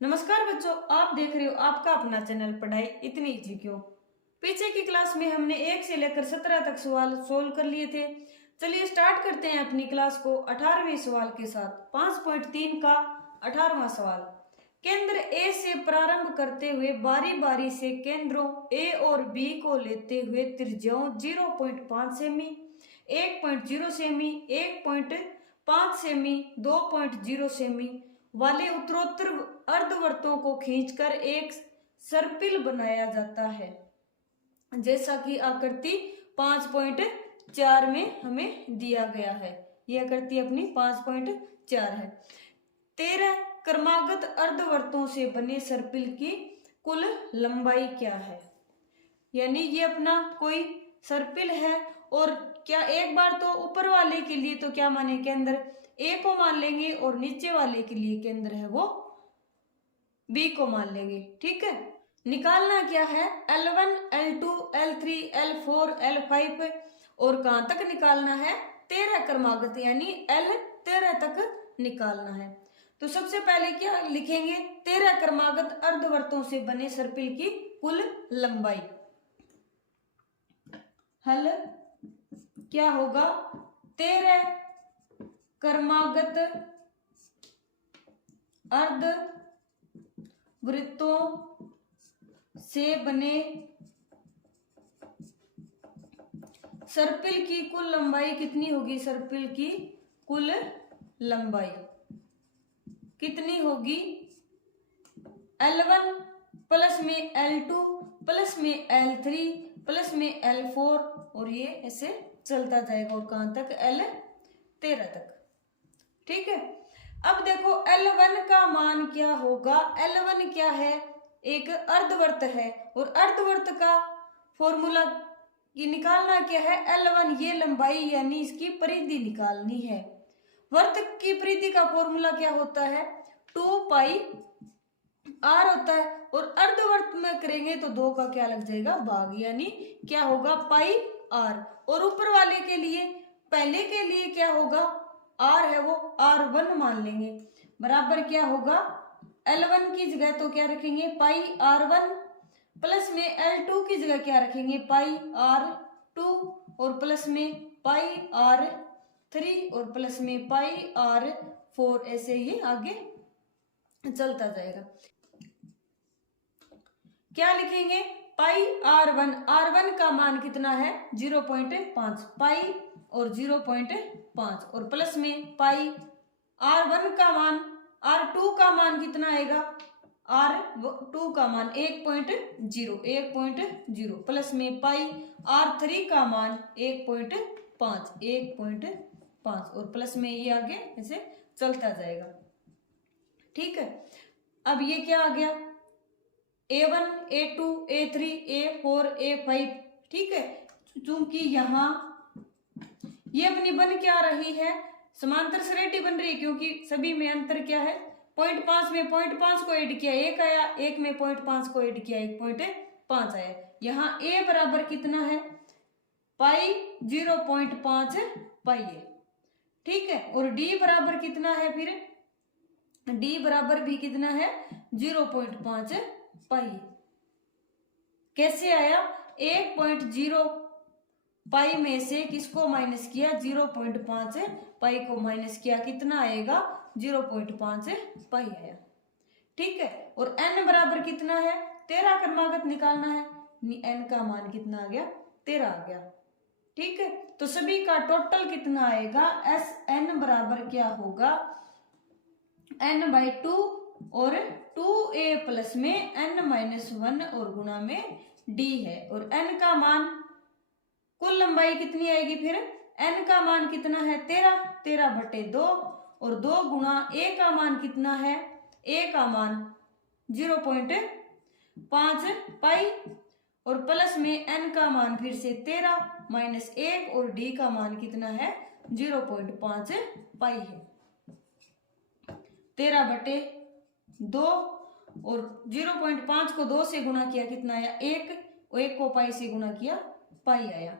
नमस्कार बच्चों, आप देख रहे हो आपका अपना चैनल पढ़ाई इतनी इजी क्यों। पीछे की क्लास में हमने 1 से लेकर 17 तक सवाल सोल्व कर लिए थे। चलिए स्टार्ट करते हैं अपनी क्लास को 18वें सवाल के साथ। 5.3 का 18वां सवाल। केंद्र ए से प्रारंभ करते हुए बारी बारी से केंद्रों ए और बी को लेते हुए त्रिज्याओं 0.5 सेमी, 1.0 सेमी, 1.5 सेमी, 2.0 सेमी वाले उत्तरोत्तर अर्धवृत्तों को खींचकर एक सर्पिल बनाया जाता है, जैसा कि आकृति 5.4 में हमें दिया गया है। यह आकृति अपनी 5.4 है। 13 क्रमागत अर्धवृत्तों से बने सर्पिल की कुल लंबाई क्या है। यानी ये अपना कोई सर्पिल है और क्या एक बार तो ऊपर वाले के लिए तो क्या माने केंद्र ए को मान लेंगे और नीचे वाले के लिए केंद्र है वो बी को मान लेंगे। ठीक है, निकालना क्या है L1, L2, L3, L4, L5 और कहां तक निकालना है 13 क्रमागत यानी L13 तक निकालना है। तो सबसे पहले क्या लिखेंगे 13 क्रमागत अर्धवृत्तों से बने सर्पिल की कुल लंबाई। हल क्या होगा 13 क्रमागत अर्धवृत्तों से बने सर्पिल की कुल लंबाई कितनी होगी। सर्पिल की कुल लंबाई कितनी होगी L1 प्लस में L2 प्लस में L3 प्लस में L4 और ये ऐसे चलता जाएगा और कहां तक L13 तक। ठीक है, अब देखो L1 का मान क्या होगा। L1 क्या है एक अर्धवृत्त है और अर्धवृत्त का फॉर्मूला ये निकालना क्या है L1 ये लंबाई यानी इसकी परिधि निकालनी है। वृत्त की परिधि का फॉर्मूला क्या होता है 2 पाई r होता है और अर्धवृत्त में करेंगे तो 2 का क्या लग जाएगा भाग यानी क्या होगा पाई r। और ऊपर वाले के लिए पहले के लिए क्या होगा r है वो r1 मान लेंगे बराबर क्या होगा L1 की जगह तो क्या रखेंगे पाई r1 प्लस में L2 की जगह क्या रखेंगे पाई r2 और प्लस में पाई r3 और प्लस में पाई r4 ऐसे ही आगे चलता जाएगा। क्या लिखेंगे पाई r1 का मान कितना है 0.5 पाई और 0.5 और प्लस में पाई r1 का मान r2 का मान कितना आएगा r2 का मान 1.0 प्लस में पाई r3 का मान 1.5 और प्लस में ये आगे ऐसे चलता जाएगा। ठीक है, अब ये क्या आ गया A1, A2, A3, A4, A5। ठीक है, चूंकि यहाँ ये अपनी बन क्या रही है समांतर श्रेणी बन रही है क्योंकि सभी में अंतर क्या है 0.5 में 0.5 को ऐड किया 1 आया, 1 में 0.5 को ऐड किया 1.5 आया। यहाँ A बराबर कितना है पाई 0.5 पाई है। ठीक है, और D बराबर कितना है फिर D बराबर भी कितना है 0.5 पाई। कैसे आया 1.0 पाई में से किसको माइनस किया 0.5 पाई को माइनस किया कितना आएगा 0.5 पाई आया। ठीक है, और n बराबर कितना है 13 क्रमागत निकालना है n का मान कितना आ गया 13 आ गया। ठीक है, तो सभी का टोटल कितना आएगा Sn बराबर क्या होगा n/2 और 2a प्लस में n-1 और गुणा में d है। और n का मान कुल लंबाई कितनी आएगी फिर n का मान कितना है 13/2 और 2 गुणा a का मान कितना है a का मान 0.5 पाई और प्लस में n का मान फिर से 13 माइनस 1 और d का मान कितना है 0.5 पाई है। 13/2 और 0.5 को 2 से गुणा किया कितना आया 1 और 1 को पाई से गुणा किया पाई आया।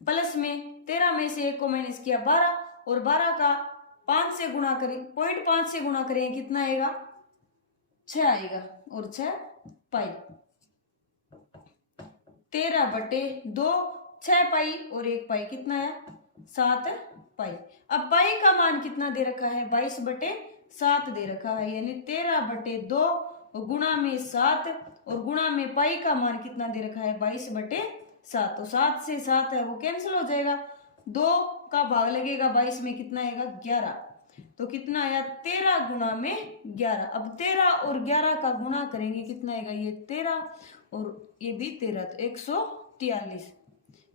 प्लस में 13 में से 1 को माइनस किया 12 और 12 का 5 से गुणा करें 0.5 से गुणा करें कितना आएगा 6 आएगा और 6 पाई। 13/2, 6 पाई और 1 पाई कितना है 7 पाई। अब पाई का मान कितना दे रखा है 22/7 दे रखा है, यानी 13/2 गुणा में 7 और गुणा में पाई का मान कितना दे रखा है 22/7। तो 7 से 7 है वो कैंसिल हो जाएगा, 2 का भाग लगेगा 22 में कितना आएगा 11। तो कितना आया 13 गुणा में 11। अब 13 और 11 का गुणा करेंगे कितना आएगा ये 13 और ये भी 13, तो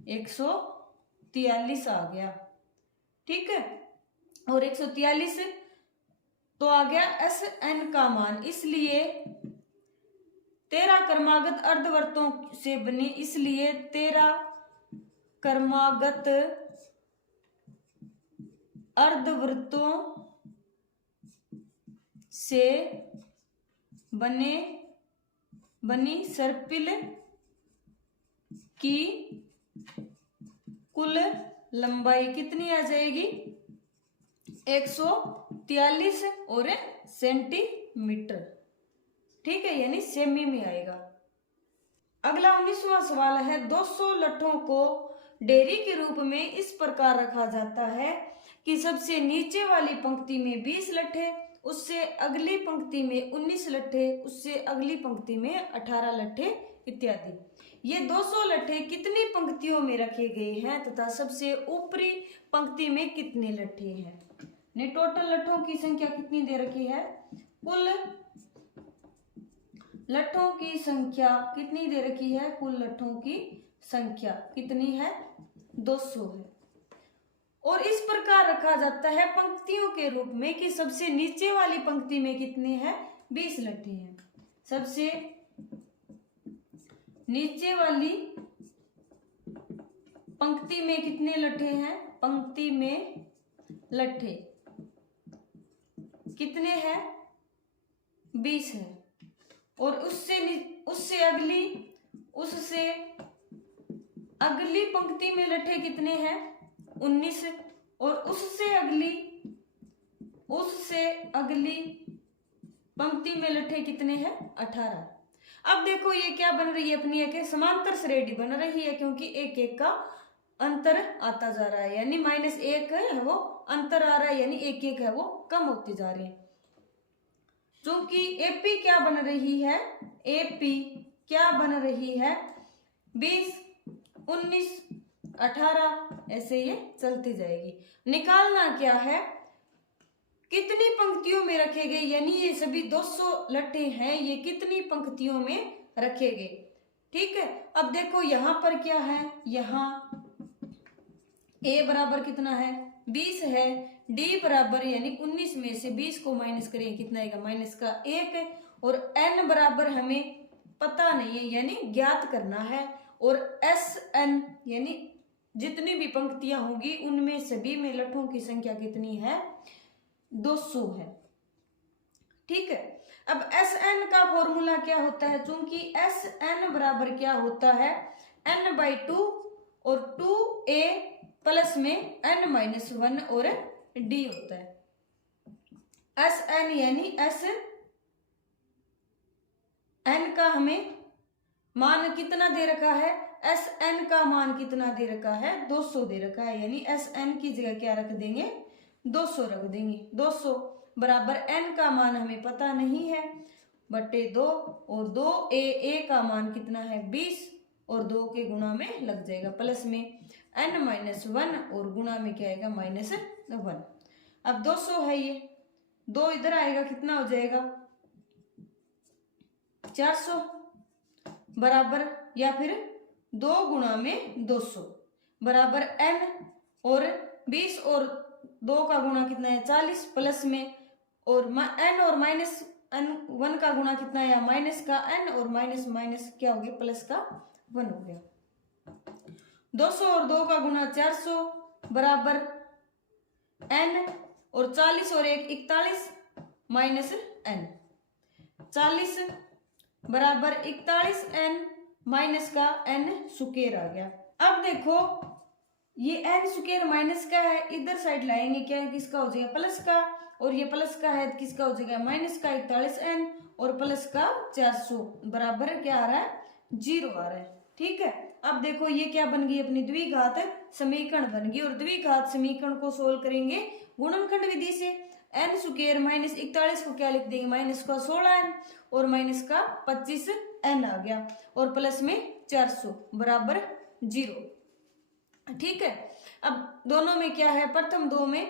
143 आ गया। ठीक है, और 143 तो आ गया Sn का मान। इसलिए 13 क्रमागत अर्धवृत्तों से बने, इसलिए 13 क्रमागत अर्धवृत्तों से बनी सर्पिल की कुल लंबाई कितनी आ जाएगी 143 और सेंटीमीटर। ठीक है, यानी सेमी में आएगा। अगला 19वां सवाल है 200 लट्ठों को ढेरी के रूप में इस प्रकार रखा जाता है कि सबसे नीचे वाली पंक्ति में 20 लट्ठे, उससे अगली पंक्ति में 19 लट्ठे, उससे अगली पंक्ति में 18 लट्ठे इत्यादि। ये 200 लट्ठे कितनी पंक्तियों में रखे गए हैं तथा सबसे ऊपरी पंक्ति में कितने लट्ठे हैं। ने टोटल लट्ठों की संख्या कितनी दे रखी है, कुल लट्ठों की संख्या कितनी दे रखी है, कुल लट्ठों की संख्या कितनी है 200 है। और इस प्रकार रखा जाता है पंक्तियों के रूप में कि सबसे नीचे वाली पंक्ति में कितने हैं 20 लट्ठे हैं, सबसे नीचे वाली पंक्ति में कितने लट्ठे हैं, पंक्ति में लट्ठे कितने हैं 20 है, और उससे अगली पंक्ति में लट्ठे कितने हैं 19, और उससे अगली पंक्ति में लट्ठे कितने हैं 18। अब देखो ये क्या बन रही है अपनी एक समांतर श्रेणी बन रही है, क्योंकि एक एक का अंतर आता जा रहा है, यानी -1 है वो अंतर आ रहा है, यानी एक एक है वो कम होते जा रहे हैं। क्योंकि एपी क्या बन रही है, एपी क्या बन रही है 20, 19, 18 ऐसे ये चलती जाएगी। निकालना क्या है कितनी पंक्तियों में रखे गए, यानी ये सभी 200 लट्ठे हैं, ये कितनी पंक्तियों में रखे गए। ठीक है, अब देखो यहां पर क्या है, यहां ए बराबर कितना है 20 है, डी बराबर यानी 19 में से 20 को माइनस करेंगे कितना आएगा -1, और एन बराबर हमें पता नहीं है यानी ज्ञात करना है, और एस एन यानी जितनी भी पंक्तियां होंगी उनमें सभी में लट्ठों की संख्या कितनी है 200 है। ठीक है, अब एस एन का फॉर्मूला क्या होता है, चूंकि एस एन बराबर क्या होता है n/2 और 2a प्लस में n-1 और d होता है। एस एन यानी एस एन का हमें मान कितना दे रखा है, एस एन का मान कितना दे रखा है 200 दे रखा है, यानी एस एन की जगह क्या रख देंगे 200 रख देंगे। 200 बराबर एन का मान हमें पता नहीं है /2, और 2a का मान कितना है 20, और 2 के गुणा में लग जाएगा प्लस में n-1 और गुणा में क्या आएगा -1। अब 200 है ये, 2 इधर आएगा कितना हो जाएगा 400 बराबर, या फिर 2 गुणा में 200 बराबर n, और 20 और 2 का गुणा कितना है 40 प्लस में, और n और -1 का गुणा कितना है माइनस का n, और माइनस क्या हो गया प्लस का 1 हो गया। 200 और 2 का गुणा 400 बराबर n, और 40 और 1 41 -n, 40 बराबर 41n माइनस का n स्क्वायर आ गया। अब देखो ये n स्क्वायर माइनस का है, इधर साइड लाएंगे क्या है किसका हो जाएगा प्लस का, और ये प्लस का है किसका हो जाएगा माइनस का 41n और प्लस का 400 बराबर क्या आ रहा है 0 आ रहा है। ठीक है, अब देखो ये क्या बन गई अपनी द्विघात समीकरण बन गई और द्विघात समीकरण को सोल्व करेंगे गुणनखंड विधि से। n स्क्वायर माइनस 41 को क्या लिख देंगे माइनस का 16n और माइनस का 25n आ गया और प्लस में 400 बराबर 0। ठीक है, अब दोनों में क्या है प्रथम दो में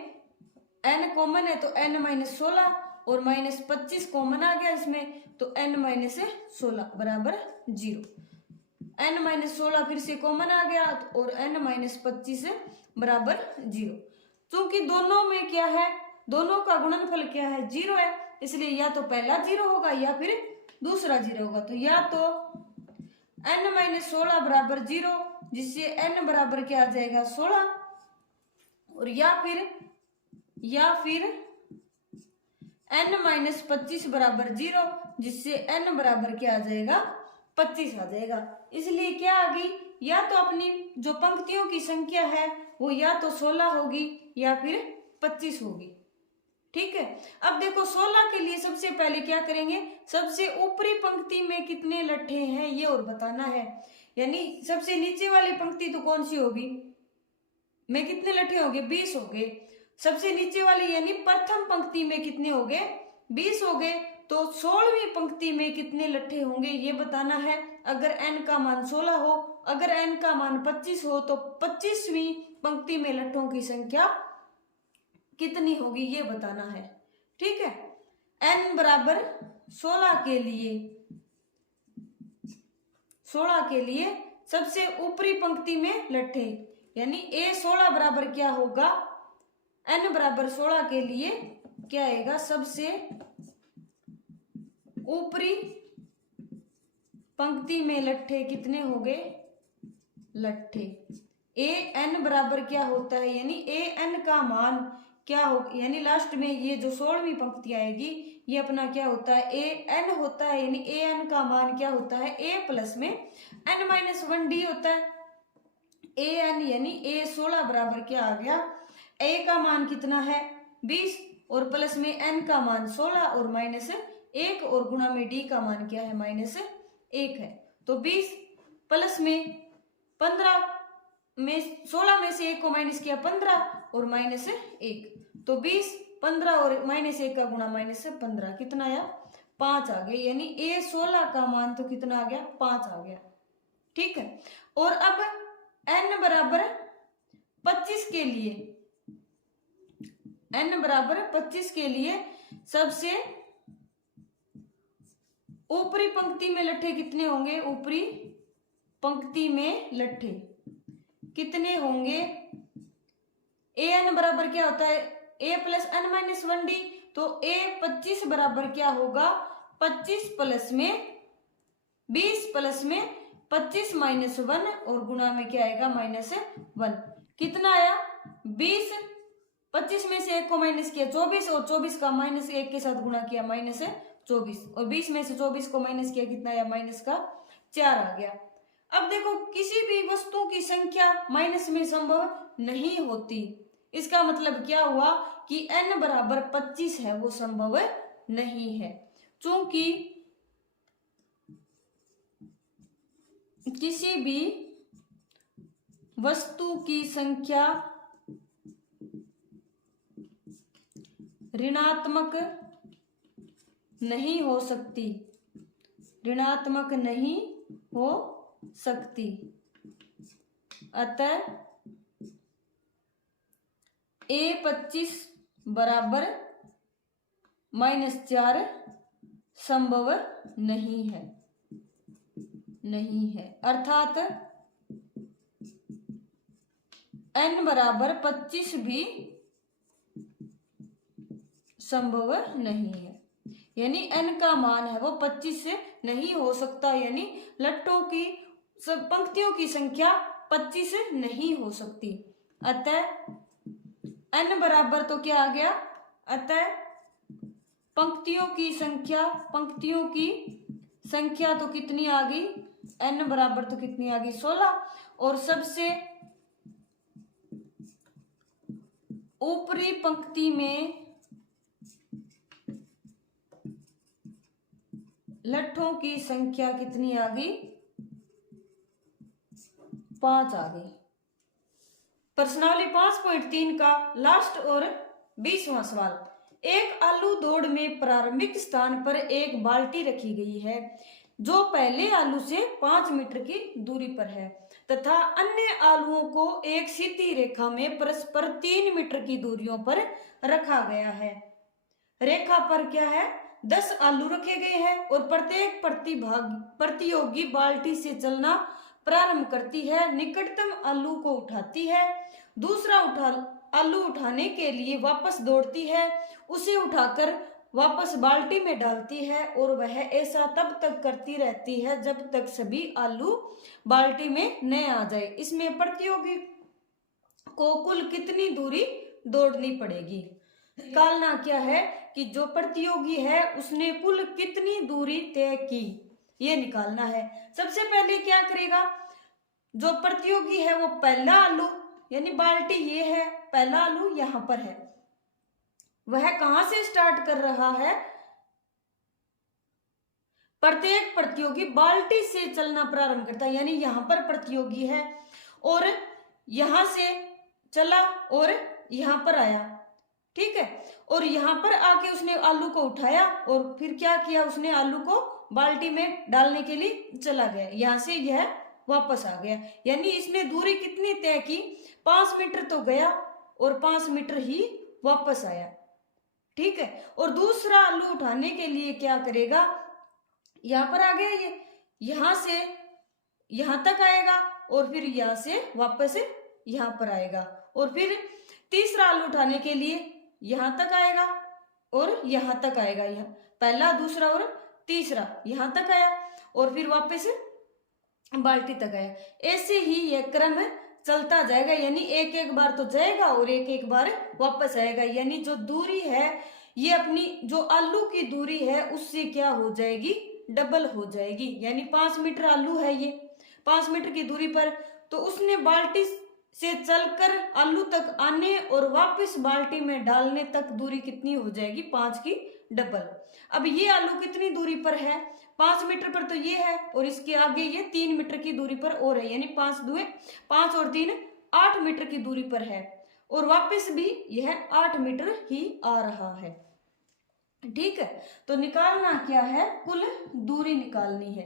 n कॉमन है तो n माइनस 16 और माइनस 25 कॉमन आ गया इसमें तो n माइनस 16 बराबर 0। n माइनस 16 फिर से कॉमन आ गया और n माइनस 25 बराबर 0। चूंकि दोनों में क्या है दोनों का गुणनफल क्या है 0 है, इसलिए या तो पहला 0 होगा या फिर दूसरा 0 होगा। तो या तो n माइनस 16 बराबर 0 जिससे n बराबर क्या आ जाएगा 16 और या फिर n माइनस 25 बराबर 0 जिससे n बराबर क्या आ जाएगा 25 आ जाएगा। इसलिए क्या आ गई या तो अपनी जो पंक्तियों की संख्या है वो या तो 16 होगी या फिर 25 होगी। ठीक है, अब देखो 16 के लिए सबसे पहले क्या करेंगे सबसे ऊपरी पंक्ति में कितने लट्ठे हैं ये और बताना है, यानी सबसे नीचे वाली पंक्ति तो कौन सी होगी में कितने लट्ठे होंगे 20 हो गए। सबसे नीचे वाली यानी प्रथम पंक्ति में कितने हो गए 20 हो गए, तो 16वीं पंक्ति में कितने लट्ठे होंगे ये बताना है। अगर n का मान 16 हो अगर n का मान 25 हो तो 25वीं पंक्ति में लट्ठों की संख्या कितनी होगी ये बताना है। ठीक है, n बराबर 16 के लिए सबसे ऊपरी पंक्ति में लट्ठे यानी a 16 बराबर क्या होगा n बराबर 16 के लिए क्या आएगा सबसे ऊपरी पंक्ति में लट्ठे कितने हो गए लट्ठे a n बराबर क्या होता है यानी a n का मान क्या हो यानी लास्ट में ये जो 16वीं पंक्ति आएगी ये अपना क्या होता है a n होता है यानी a n का मान क्या होता है a प्लस में n माइनस 1d होता है। a n यानी a 16 बराबर क्या आ गया a का मान कितना है 20 और प्लस में n का मान 16 और माइनस 1 और गुणा में d का मान क्या है माइनस 1 है। तो 20 प्लस में 15 में 16 में से 1 को माइनस किया 15 और माइनस 1 तो 20 15 और माइनस 1 का गुणा माइनस 15 कितना आया 5 आ गया, यानी a 16 का मान तो कितना आ गया 5 आ गया। ठीक है, और अब n बराबर 25 के लिए n बराबर 25 के लिए सबसे ऊपरी पंक्ति में लट्ठे कितने होंगे ऊपरी पंक्ति में लट्ठे कितने होंगे a n बराबर क्या होता है a plus n minus 1d तो a 25 बराबर क्या होगा 25 प्लस में 20 प्लस में 25 माइनस 1 और गुणा में क्या आएगा माइनस 1 कितना आया 20 25 में से 1 को माइनस किया 24 और 24 का माइनस 1 के साथ गुणा किया माइनस 24 और 20 में से 24 को माइनस किया कितना आया माइनस का 4 आ गया। अब देखो किसी भी वस्तु की संख्या माइनस में संभव नहीं होती, इसका मतलब क्या हुआ कि n बराबर 25 है वो संभव नहीं है। चूंकि किसी भी वस्तु की संख्या ऋणात्मक नहीं हो सकती ऋणात्मक नहीं हो सकती अतः a 25 बराबर -4 संभव नहीं है अर्थात n बराबर 25 भी संभव नहीं है, यानी n का मान है वो 25 से नहीं हो सकता, यानी लट्टों की सब पंक्तियों की संख्या 25 नहीं हो सकती। अतः n बराबर तो क्या आ गया अतः पंक्तियों की संख्या तो कितनी आ गई n बराबर तो कितनी आ गई 16 और सबसे ऊपरी पंक्ति में लट्ठों की संख्या कितनी आ गई? 5 आ गई। प्रश्नावली 5.3 का लास्ट और 20वां सवाल। एक आलू दौड़ में प्रारंभिक स्थान पर एक बाल्टी रखी गई है जो पहले आलू से 5 मीटर की दूरी पर है तथा अन्य आलुओं को एक सीधी रेखा में परस्पर 3 मीटर की दूरियों पर रखा गया है। रेखा पर क्या है? 10 आलू रखे गए हैं और प्रत्येक प्रतियोगी बाल्टी से चलना प्रारंभ करती है, निकटतम आलू को उठाती है, दूसरा आलू उठाने के लिए वापस दौड़ती है, उसे उठाकर वापस बाल्टी में डालती है और वह ऐसा तब तक करती रहती है जब तक सभी आलू बाल्टी में न आ जाए। इसमें प्रतियोगी को कुल कितनी दूरी दौड़नी पड़ेगी? निकालना क्या है कि जो प्रतियोगी है उसने कुल कितनी दूरी तय की, ये निकालना है। सबसे पहले क्या करेगा? जो प्रतियोगी है वो पहला आलू, यानी बाल्टी ये है, पहला आलू यहां पर है, वह कहां से स्टार्ट कर रहा है? प्रत्येक प्रतियोगी बाल्टी से चलना प्रारंभ करता है, यानी यहां पर प्रतियोगी है और यहां से चला और यहां पर आया, ठीक है। और यहां पर आके उसने आलू को उठाया और फिर क्या किया? उसने आलू को बाल्टी में डालने के लिए चला गया, यहां से यह वापस आ गया, यानी इसने दूरी कितनी तय की? 5 मीटर तो गया और 5 मीटर ही वापस आया, ठीक है। और दूसरा आलू उठाने के लिए क्या करेगा? यहां पर आ गया, ये यहां से यहां तक आएगा और फिर यहां से वापस यहां पर आएगा, और फिर तीसरा आलू उठाने के लिए यहां तक आएगा और यहां तक आएगा, यहां पहला, दूसरा और तीसरा यहां तक आया और फिर वापस बाल्टी तक आया। ऐसे ही यह क्रम चलता जाएगा, यानी एक एक बार तो जाएगा और एक एक बार वापस आएगा, यानी जो दूरी है ये अपनी जो आलू की दूरी है उससे क्या हो जाएगी? डबल हो जाएगी। यानी 5 मीटर आलू है, ये 5 मीटर की दूरी पर, तो उसने बाल्टी से चलकर आलू तक आने और वापस बाल्टी में डालने तक दूरी कितनी हो जाएगी? 5 की डबल। अब ये आलू कितनी दूरी पर है? 5 मीटर पर तो ये है और इसके आगे ये 3 मीटर की दूरी पर और है, यानी 5 दूए 5 और 3 8 मीटर की दूरी पर है और वापस भी यह 8 मीटर ही आ रहा है, ठीक है। तो निकालना क्या है? कुल दूरी निकालनी है।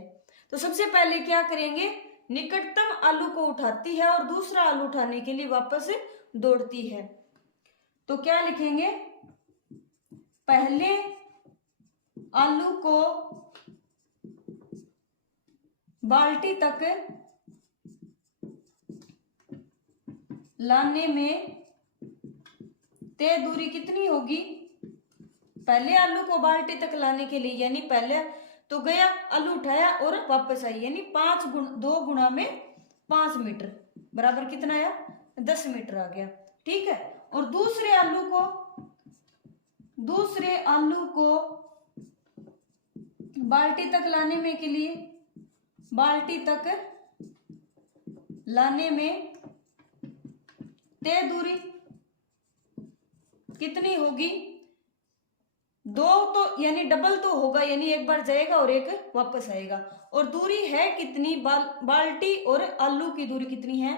तो सबसे पहले क्या करेंगे? निकटतम आलू को उठाती है और दूसरा आलू उठाने के लिए वापस दौड़ती है, तो क्या लिखेंगे? पहले आलू को बाल्टी तक लाने में तय दूरी कितनी होगी? पहले आलू को बाल्टी तक लाने के लिए, यानी पहले तो गया, आलू उठाया और वापस आई, यानी 2 गुणा में 5 मीटर बराबर कितना आया? 10 मीटर आ गया, ठीक है। और दूसरे आलू को बाल्टी तक लाने में के लिए, बाल्टी तक लाने में तय दूरी कितनी होगी? 2 तो यानी डबल तो होगा, यानी एक बार जाएगा और एक वापस आएगा। और दूरी है कितनी? बाल्टी और आलू की दूरी कितनी है?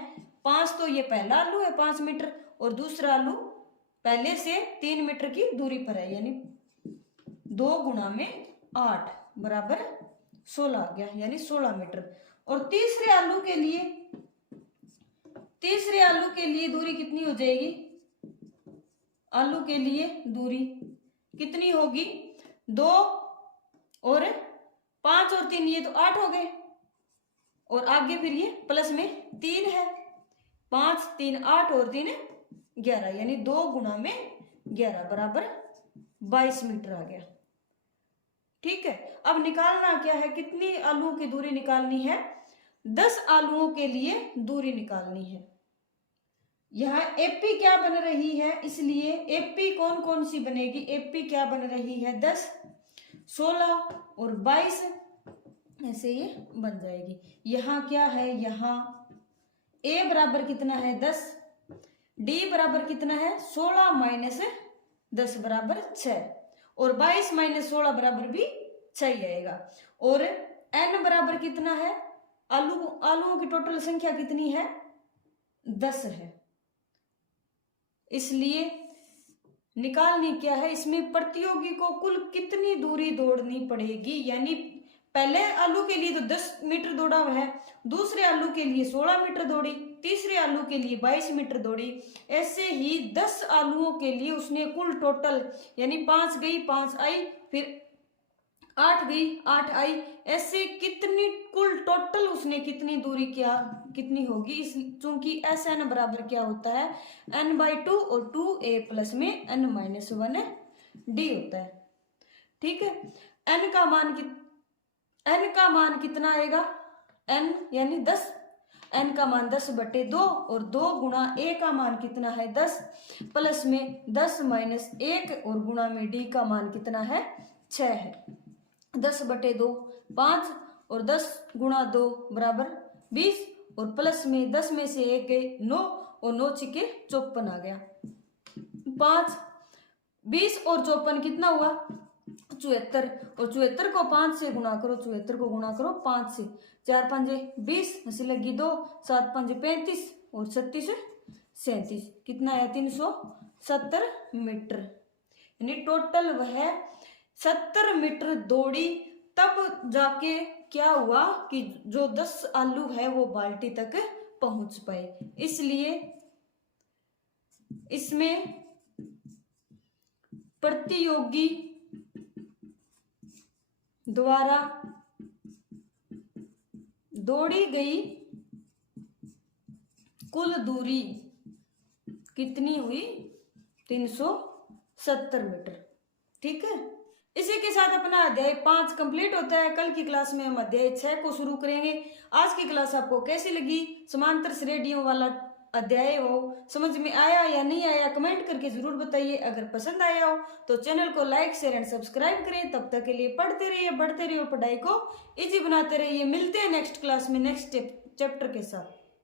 5, तो ये पहला आलू है 5 मीटर और दूसरा आलू पहले से 3 मीटर की दूरी पर है, यानी 2 गुणा में 8 बराबर 16 आ गया, यानी 16 मीटर। और तीसरे आलू के लिए दूरी कितनी हो जाएगी? आलू के लिए दूरी कितनी होगी? 2 और 5 और 3, ये तो 8 हो गए और आगे फिर ये प्लस में 3 है, 5 3 8 और 3 11, यानी 2 गुणा में 11 बराबर 22 मीटर आ गया, ठीक है। अब निकालना क्या है? कितनी आलूओं की दूरी निकालनी है? 10 आलूओं के लिए दूरी निकालनी है। यहाँ एपी क्या बन रही है, इसलिए एपी कौन कौन सी बनेगी? एपी क्या बन रही है? 10 16 और 22, ऐसे ये बन जाएगी। यहाँ क्या है? यहाँ ए बराबर कितना है? 10, डी बराबर कितना है? 16 माइनस 10 बराबर 6 और 22 माइनस 16 बराबर भी 6 ही आएगा। और n बराबर कितना है, आलूओं की टोटल संख्या कितनी है, 10 है। इसलिए निकालनी क्या है, इसमें प्रतियोगी को कुल कितनी दूरी दौड़नी पड़ेगी, यानी पहले आलू के लिए तो 10 मीटर दौड़ा हुआ है, दूसरे आलू के लिए 16 मीटर दौड़ी, तीसरे आलू के लिए 22 मीटर दौड़ी, ऐसे ही 10 आलूओं के लिए उसने कुल टोटल, यानी 5 गई 5 आई, फिर 8 गई 8 आई, ऐसे कितनी कुल टोटल उसने कितनी दूरी क्या कितनी होगी। इस चूंकि एस एन बराबर क्या होता है, n/2 और 2a प्लस में n-1 d होता है। ठीक है, n का मान कितना आएगा, n यानी 10, n का मान 10/2 और 2 गुणा a का मान कितना है 10 प्लस में 10 माइनस 1 और गुणा में d का मान कितना है 6 है। 10/2 5 और 10 गुणा 2 बराबर 20 और प्लस में 10 में से 1 गए 9 और 9 छिके 54 आ गया। 5 20 और 54 कितना हुआ 74 और 74 को 5 से गुणा करो, 74 को गुणा करो 5 से, 4 5 20 हंसी लगी 2, 7 5 35 और 36 37 कितना है 370 मीटर, यानी टोटल वह 70 मीटर दौड़ी। तब जाके क्या हुआ कि जो 10 आलू है वो बाल्टी तक पहुंच पाए। इसलिए इसमें प्रतियोगी द्वारा दौड़ी गई कुल दूरी कितनी हुई 370 मीटर। ठीक है, इसी के साथ अपना अध्याय 5 कंप्लीट होता है। कल की क्लास में हम अध्याय 6 को शुरू करेंगे। आज की क्लास आपको कैसी लगी, समांतर श्रेणियों वाला अध्याय हो, समझ में आया या नहीं आया, कमेंट करके जरूर बताइए। अगर पसंद आया हो तो चैनल को लाइक शेयर एंड सब्सक्राइब करें। तब तक के लिए पढ़ते रहिए, बढ़ते रहिए, पढ़ाई को इजी बनाते रहिए। मिलते हैं नेक्स्ट क्लास में नेक्स्ट चैप्टर के साथ।